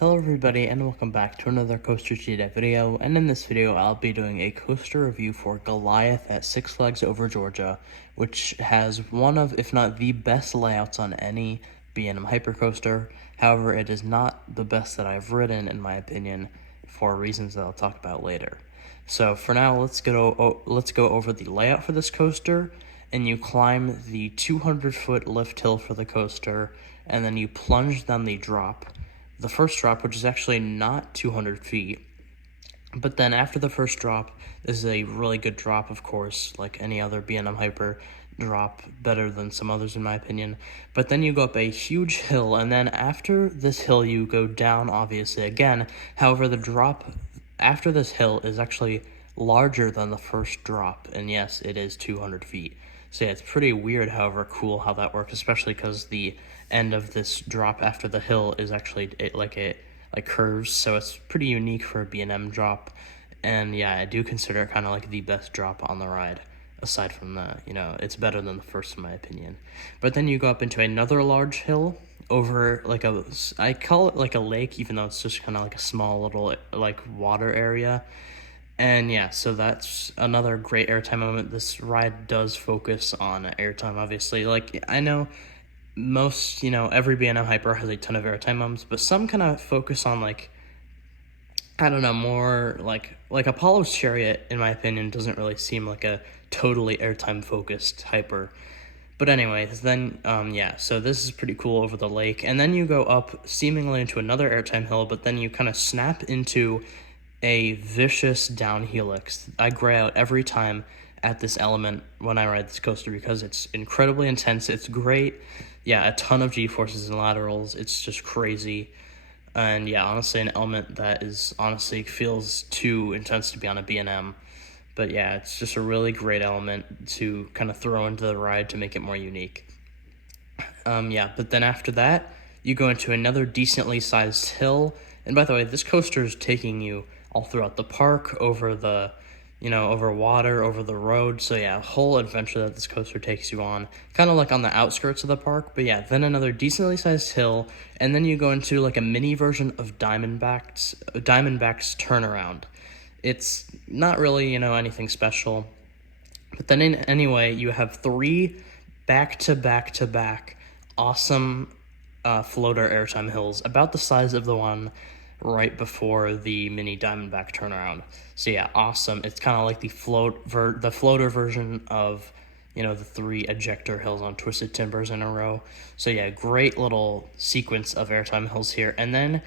Hello everybody and welcome back to another Coaster Cheetah video, and in this video I'll be doing a coaster review for Goliath at Six Flags Over Georgia, which has one of, if not the best layouts on any B&M hypercoaster. However, it is not the best that I've ridden in my opinion, for reasons that I'll talk about later. So for now, let's go over the layout for this coaster, and you climb the 200-foot lift hill for the coaster, and then you plunge down the drop. The first drop, which is actually not 200 feet, but then after the first drop, this is a really good drop, of course, like any other B&M Hyper drop, better than some others in my opinion. But then you go up a huge hill, and then after this hill you go down, obviously, again. However, the drop after this hill is actually larger than the first drop, and yes, it is 200 feet. So yeah, it's pretty weird, however cool how that works, especially because the end of this drop after the hill is actually like curves, so it's pretty unique for a B&M drop. And yeah, I do consider it kind of like the best drop on the ride, aside from the, it's better than the first in my opinion. But then you go up into another large hill over like I call it like a lake, even though it's just kind of like a small little like water area. And yeah, so that's another great airtime moment. This ride does focus on airtime, obviously. Like, I know most, every B&M Hyper has a ton of airtime moments, but some kind of focus on, like, I don't know, more like Apollo's Chariot, in my opinion, doesn't really seem like a totally airtime focused Hyper. But anyways, then, yeah, so this is pretty cool over the lake. And then you go up seemingly into another airtime hill, but then you kind of snap into a vicious down helix. I gray out every time at this element when I ride this coaster because it's incredibly intense. It's great. Yeah, a ton of G-forces and laterals. It's just crazy. And yeah, honestly, an element that is honestly feels too intense to be on a B&M. But yeah, it's just a really great element to kind of throw into the ride to make it more unique. Yeah, but then after that, you go into another decently sized hill. And by the way, this coaster is taking you all throughout the park, over the, over water, over the road. So yeah, a whole adventure that this coaster takes you on, kind of like on the outskirts of the park. But yeah, then another decently sized hill, and then you go into like a mini version of Diamondback's turnaround. It's not really, anything special. But then anyway, you have three back-to-back awesome floater airtime hills, about the size of the one right before the mini Diamondback turnaround. So yeah, awesome. It's kind of like the floater version of, the three ejector hills on Twisted Timbers in a row. So yeah, great little sequence of airtime hills here. And then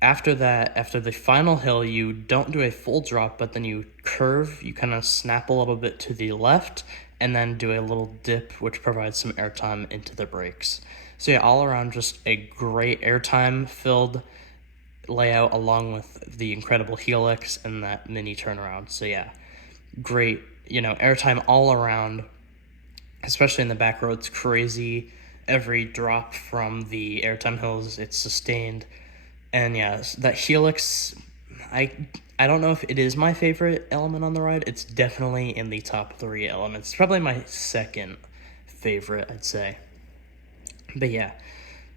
after that, after the final hill, you don't do a full drop, but then you curve, you kind of snap a little bit to the left, and then do a little dip, which provides some airtime into the brakes. So yeah, all around just a great airtime filled layout, along with the incredible helix and that mini turnaround. So yeah, great, airtime all around, especially in the back row. It's crazy. Every drop from the airtime hills, it's sustained. And yeah, that helix, I don't know if it is my favorite element on the ride. It's definitely in the top 3 elements. It's probably my second favorite, I'd say. But yeah,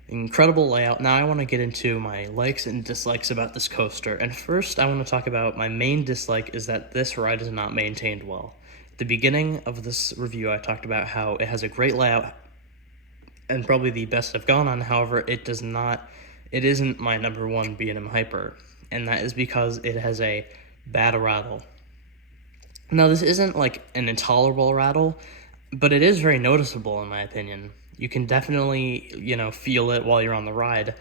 incredible layout. Now I want to get into my likes and dislikes about this coaster. And first, I want to talk about my main dislike is that this ride is not maintained well. At the beginning of this review, I talked about how it has a great layout and probably the best I've gone on. However, it isn't my number one B&M Hyper, and that is because it has a bad rattle. Now, this isn't like an intolerable rattle, but it is very noticeable in my opinion. You can definitely, feel it while you're on the ride.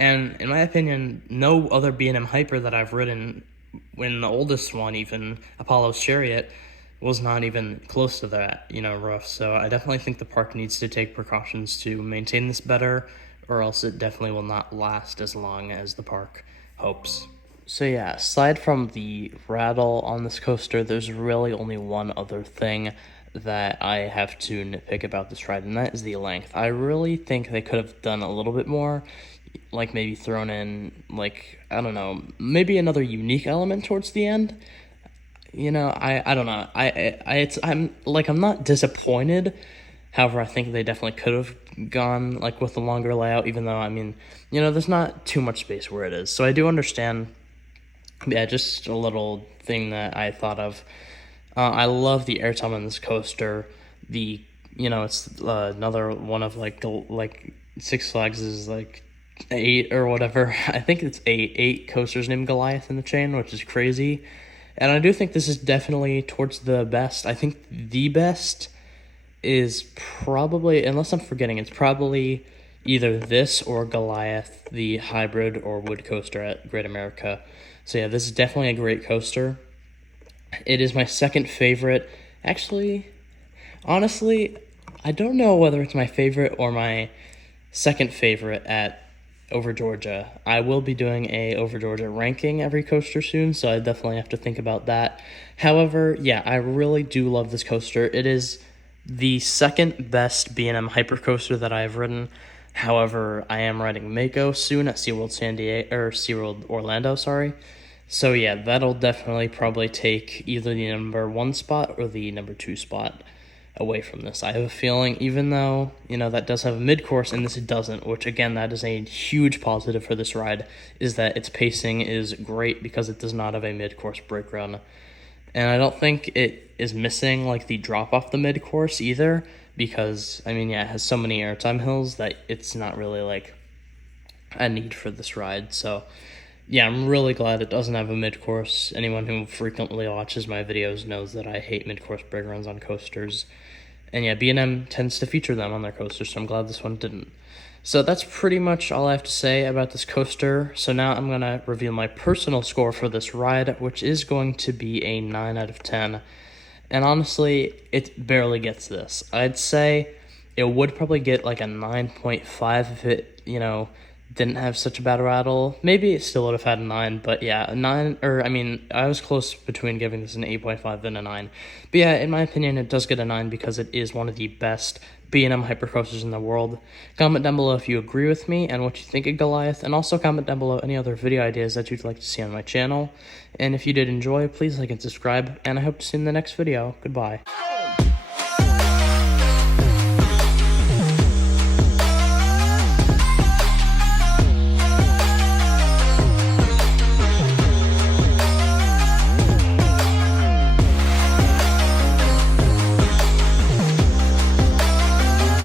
And in my opinion, no other B&M Hyper that I've ridden, when the oldest one, even Apollo's Chariot, was not even close to that, rough. So I definitely think the park needs to take precautions to maintain this better, or else it definitely will not last as long as the park hopes. So yeah, aside from the rattle on this coaster, there's really only one other thing that I have to nitpick about this ride, and that is the length. I really think they could have done a little bit more, like maybe thrown in, like, I don't know, maybe another unique element towards the end. I don't know. I'm not disappointed, However, I think they definitely could have gone like with a longer layout, even though, I mean, you know, there's not too much space where it is. So I do understand. Yeah, just a little thing that I thought of. I love the airtime on this coaster. It's another one of like Six Flags is like 8 or whatever. I think it's eight coasters named Goliath in the chain, which is crazy. And I do think this is definitely towards the best. I think the best is probably, unless I'm forgetting, it's probably either this or Goliath, the hybrid or wood coaster at Great America. So yeah, this is definitely a great coaster. It is my second favorite. Actually, honestly, I don't know whether it's my favorite or my second favorite at Over Georgia. I will be doing a Over Georgia ranking every coaster soon, so I definitely have to think about that. However, yeah, I really do love this coaster. It is the second best B&M hypercoaster that I have ridden. However, I am riding Mako soon at SeaWorld SeaWorld Orlando, sorry. So yeah, that'll definitely probably take either the number 1 spot or the number 2 spot away from this. I have a feeling, even though, you know, that does have a mid-course and this doesn't, which again, that is a huge positive for this ride, is that its pacing is great because it does not have a mid-course brake run. And I don't think it is missing like the drop off the mid-course either, because I mean, yeah, it has so many airtime hills that it's not really like a need for this ride. So yeah, I'm really glad it doesn't have a mid-course. Anyone who frequently watches my videos knows that I hate mid-course brake runs on coasters. And yeah, B&M tends to feature them on their coasters, so I'm glad this one didn't. So that's pretty much all I have to say about this coaster. So now I'm going to reveal my personal score for this ride, which is going to be a 9 out of 10. And honestly, it barely gets this. I'd say it would probably get like a 9.5 if it, you know, didn't have such a bad rattle. Maybe it still would have had a 9, but yeah, a 9, or I mean, I was close between giving this an 8.5 and a 9. But yeah, in my opinion, it does get a 9 because it is one of the best B&M hypercoasters in the world. Comment down below if you agree with me and what you think of Goliath, and also comment down below any other video ideas that you'd like to see on my channel. And if you did enjoy, please like and subscribe, and I hope to see you in the next video. Goodbye.